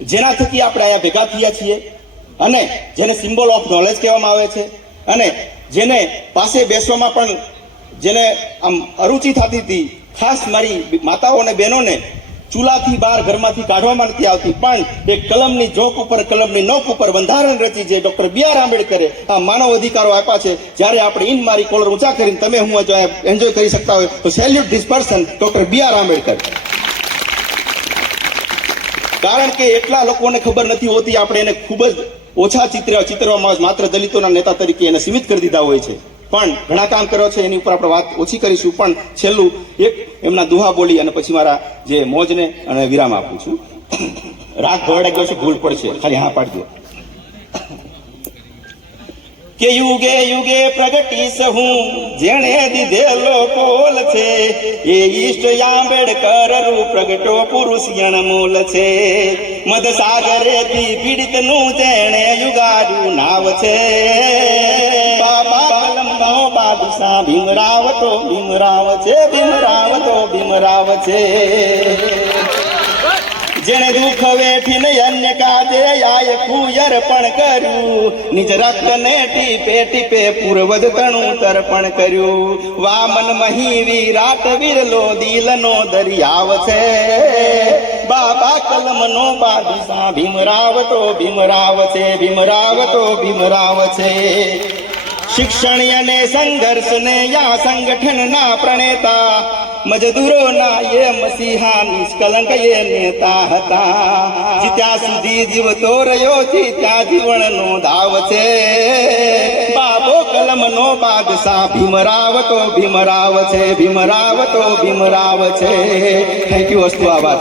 જેના થકી આપણે અહીંયા ભેગા થયા છીએ અને જેને સિમ્બોલ ઓફ નોલેજ કહેવામાં આવે છે અને જેને પાસે બેસવામાં પણ જેને આમ અરુચિ થતી હતી, ખાસ મારી માતાઓ અને બહેનોને ચૂલાથી બહાર ઘરમાંથી કાઢવામાં નથી આવતી, પણ એક કલમની જોક ઉપર કલમની નોક ઉપર બંધારણ રચી જે ડોક્ટર બી.આર. આંબેડકરે આ માનવ અધિકારો આપ્યા છે. જ્યારે આપણે ઇન મારી કોલર ઊંચા કરીને તમે હું જો એન્જોય કરી શકતા હોય તો salute this person, doctor B R. Ambedkar. કારણ કે એટલા લોકોને ખબર નથી હોતી, આપણે એને ખૂબ જ ઓછા ચિત્રવામાં માત્ર દલિતોના નેતા તરીકે એને સીમિત કરી દીધા હોય છે, પણ ઘણા કામ કર્યો છે. એની ઉપર આપણે વાત ઓછી કરીશું, પણ છેલ્લું એક એમના દુહા બોલી અને પછી મારા જે મોજને અને વિરામ આપું છું. રાગ ભરડાઈ ગયો છે, ભૂલ પડશે, ખાલી હા પાડજો. કે યુગે યુગે પ્રગટીશ હું જેણે દીધેલો કોલ છે, એ ઈષ્ટ આંબેડકર રૂ પ્રગટો પુરુષ અણમોલ છે. મદ સાગરેથી પીડિતનું જેણે યુગાડ્યું નાવ છે. બાબા કલમનો બાદશાહ ભીમરાવ તો ભીમરાવ છે, ભીમરાવ તો ભીમરાવ છે. જેને દુઃખ વેઠીને અન્ય કાજે આયખું અર્પણ કર્યું, નિજ રક્તને ટીપે ટીપે પૂર્વજ તણું તર્પણ કર્યું. વામન મહી વિરાટ વિરલો દિલનો દરિયાવ છે. બાબા કલમનો બાદશાહ ભીમરાવ તો ભીમરાવ છે, ભીમરાવ તો ભીમરાવ છે. શિક્ષણ અને સંઘર્ષને યા સંગઠનના પ્રણેતા, મજદૂરોના એ મસીહા નિષ્કલંક એ નેતા હતા. જ્યાં સુધી જીવતો રહ્યો છે ત્યાં જીવનનો દાવ છે. બાબો કલમનો બાદશાહ ભીમરાવ તો ભીમરાવ છે, ભીમરાવ તો ભીમરાવ છે. Thank you. અસ્તુ. આભાર.